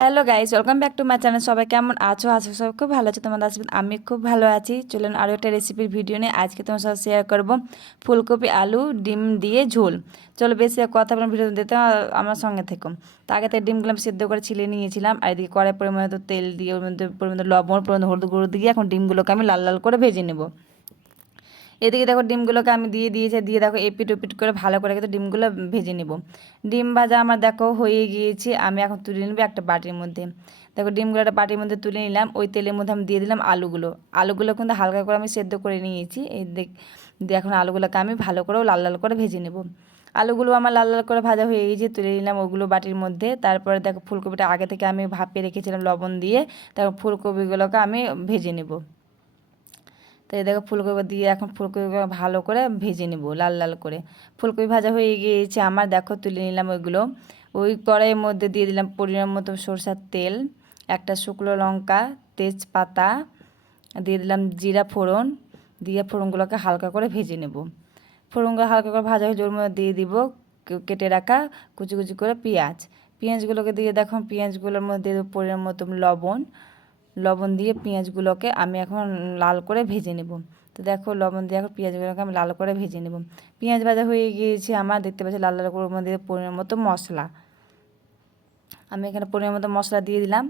Hello guys welcome back to my channel সবাই কেমন আছো? আছো সব খুব ভালো আছে। তোমাদের আসবেন আমি খুব ভালো আছি। চলুন আরও একটা রেসিপির ভিডিও নিয়ে আজকে তোমার সাথে শেয়ার করব। ফুলকপি, আলু, ডিম দিয়ে ঝোল। চলো বেশি কথা বলার ভিডিও দিতে আমার সঙ্গে থেকো। তা আগে থেকে ডিমগুলো আমি সেদ্ধ করে ছিলে নিয়েছিলাম। আর এদিকে কড়াই পরিমাণে তো তেল দিয়ে ওর মধ্যে পরিমাণে লবণ, পরিমাণে হলুদ গুঁড়ো দিয়ে এখন ডিমগুলোকে আমি লাল লাল করে ভেজে নেব। এদিকে দেখো ডিমগুলোকে আমি দিয়ে দিয়েছি, দিয়ে দেখো এপিট ওপিট করে ভালো করে কিন্তু ডিমগুলো ভেজে নেব। ডিম ভাজা আমার দেখো হয়ে গিয়েছে, আমি এখন তুলে নেব একটা বাটির মধ্যে। দেখো ডিমগুলো একটা বাটির মধ্যে তুলে নিলাম, ওই তেলের মধ্যে আমি দিয়ে দিলাম আলুগুলো। আলুগুলো কিন্তু হালকা করে আমি সেদ্ধ করে নিয়েছি, এই দেখ এখন আলুগুলোকে আমি ভালো করেও লাল লাল করে ভেজে নেব। আলুগুলো আমার লাল লাল করে ভাজা হয়ে গিয়েছে, তুলে নিলাম ওগুলো বাটির মধ্যে। তারপরে দেখো ফুলকপিটা আগে থেকে আমি ভাপিয়ে রেখেছিলাম লবণ দিয়ে, তারপর ফুলকপিগুলোকে আমি ভেজে নেব। তো এই দেখো ফুলকপি দিয়ে এখন ফুলকপি ভালো করে ভেজে নেব, লাল লাল করে। ফুলকপি ভাজা হয়ে গিয়েছে, আমার দেখো তুলে নিলাম ওইগুলো। ওই কড়াইয়ের মধ্যে দিয়ে দিলাম পরিমাণ মতো সরষার তেল, একটা শুকনো লঙ্কা, তেজপাতা, দিয়ে দিলাম জিরা ফোড়ন, দিয়ে ফোড়নগুলোকে হালকা করে ভেজে নেব। ফোড়নগুলো হালকা করে ভাজা হয়ে ওর মধ্যে দিয়ে দিব কেটে রাখা কুচি কুচি করে পেঁয়াজ। পেঁয়াজগুলোকে দিয়ে দেখো, পেঁয়াজগুলোর মধ্যে দিয়ে দেবো পরিমাণ মতো লবণ লবণ দিয়ে পেঁয়াজগুলোকে আমি এখন লাল করে ভেজে নেব। তো দেখো লবণ দিয়ে এখন পেঁয়াজগুলোকে আমি লাল করে ভেজে নেব। পেঁয়াজ ভাজা হয়ে গিয়েছে আমার, দেখতে পাচ্ছি লাল লাল করে মধ্যে পরিমাণ মতো মশলা। আমি এখানে পরিমাণ মতো মশলা দিয়ে দিলাম।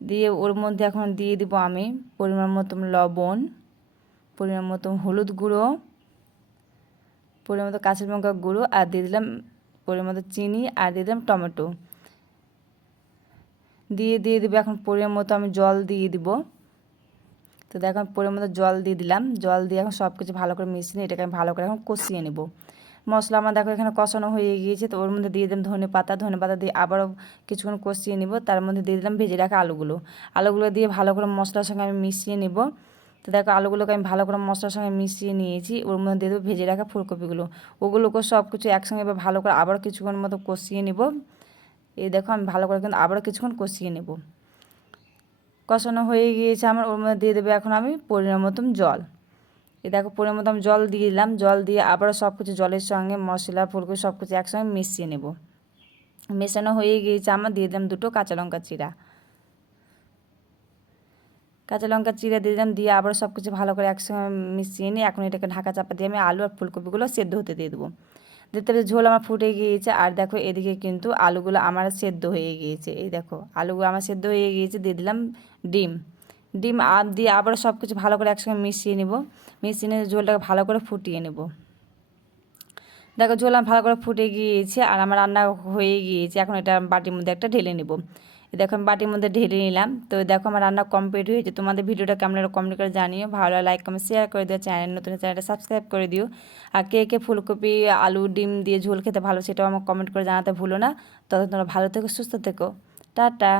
দিয়ে ওর মধ্যে এখন দিয়ে দিব আমি পরিমাণ মতো লবণ, পরিমাণ মতো হলুদ গুঁড়ো, পরিমাণ মতো কাঁচা লঙ্কা গুঁড়ো, আর দিয়ে দিলাম পরিমাণ মতো চিনি, আর দিয়ে দিলাম টমেটো। দিয়ে দিয়ে দেবো। এখন পরিমাণ মতো আমি জল দিয়ে দিব। তো দেখো, আমি পরিমাণ মতো জল দিয়ে দিলাম। জল দিয়ে এখন সব কিছু ভালো করে মিশিয়ে নিয়ে এটাকে আমি ভালো করে এখন কষিয়ে নেব। মশলা আমার দেখো এখানে কষানো হয়ে গিয়েছে। তো ওর মধ্যে দিয়ে দিলাম ধনে পাতা। ধনে পাতা দিয়ে আবারও কিছুক্ষণ কষিয়ে নিব। তার মধ্যে দিয়ে দিলাম ভেজে রাখা আলুগুলো। আলুগুলো দিয়ে ভালো করে মশলার সঙ্গে আমি মিশিয়ে নিব। তো দেখো, আলুগুলোকে আমি ভালো করে মশলার সঙ্গে মিশিয়ে নিয়েছি। ওর মধ্যে দিয়ে দেবো ভেজে রাখা ফুলকপিগুলো। ওগুলোকে সব কিছু একসঙ্গে ভালো করে আবার কিছুক্ষণ মতো কষিয়ে নিব। এই দেখো আমি ভালো করে কিন্তু আবারও কিছুক্ষণ কষিয়ে নেব। কষানো হয়ে গিয়েছে আমার, ওর মধ্যে দিয়ে দেবে এখন আমি পরিমাণ মতন জল। এই দেখো পরিমাণ মতো আমি জল দিয়ে দিলাম, জল দিয়ে আবারও সব কিছু জলের সঙ্গে, মশলা, ফুলকপি সব কিছু একসঙ্গে মিশিয়ে নেব। মেশানো হয়ে গিয়েছে আমার, দিয়ে দিলাম দুটো কাঁচা লঙ্কা চিরা কাঁচা লঙ্কা চিরা দিয়ে দিলাম, দিয়ে আবার সব কিছু ভালো করে একসঙ্গে মিশিয়ে নিয়ে এখন এটাকে ঢাকা চাপা দিয়ে আমি আলু আর ফুলকপিগুলো সেদ্ধ হতে দিয়ে দেবো। দেখতে পাচ্ছি ঝোল আমার ফুটে গিয়েছে। আর দেখো, এদিকে কিন্তু আলুগুলো আমার সেদ্ধ হয়ে গিয়েছে। এই দেখো, আলুগুলো আমার সেদ্ধ হয়ে গিয়েছে, দিয়ে দিলাম ডিম। ডিম আর দিয়ে আবার সব কিছু ভালো করে একসঙ্গে মিশিয়ে নেব। মিশিয়ে নিয়ে ঝোলটাকে ভালো করে ফুটিয়ে নেব। দেখো, ঝোল ভালো করে ফুটে গিয়েছে, আর আমার রান্না হয়ে গিয়েছে। এখন এটা বাটির মধ্যে একটা ঢেলে নেব। দেখো আমি বাটির মধ্যে ঢেলে নিলাম। তো দেখো আমার রান্না কমপ্লিট হয়েছে। তোমাদের ভিডিওটা কেমন কমেন্ট করে জানিও। ভালো লাইক কমেন্ট শেয়ার করে দিও। চ্যানেল নতুন চ্যানেলটা সাবস্ক্রাইব করে দিও। আর কে কে ফুলকপি, আলু, ডিম দিয়ে ঝোল খেতে ভালো সেটাও আমার কমেন্ট করে জানাতে ভুলো না। তত তোমরা ভালো থেকো, সুস্থ থেকো। টাটা।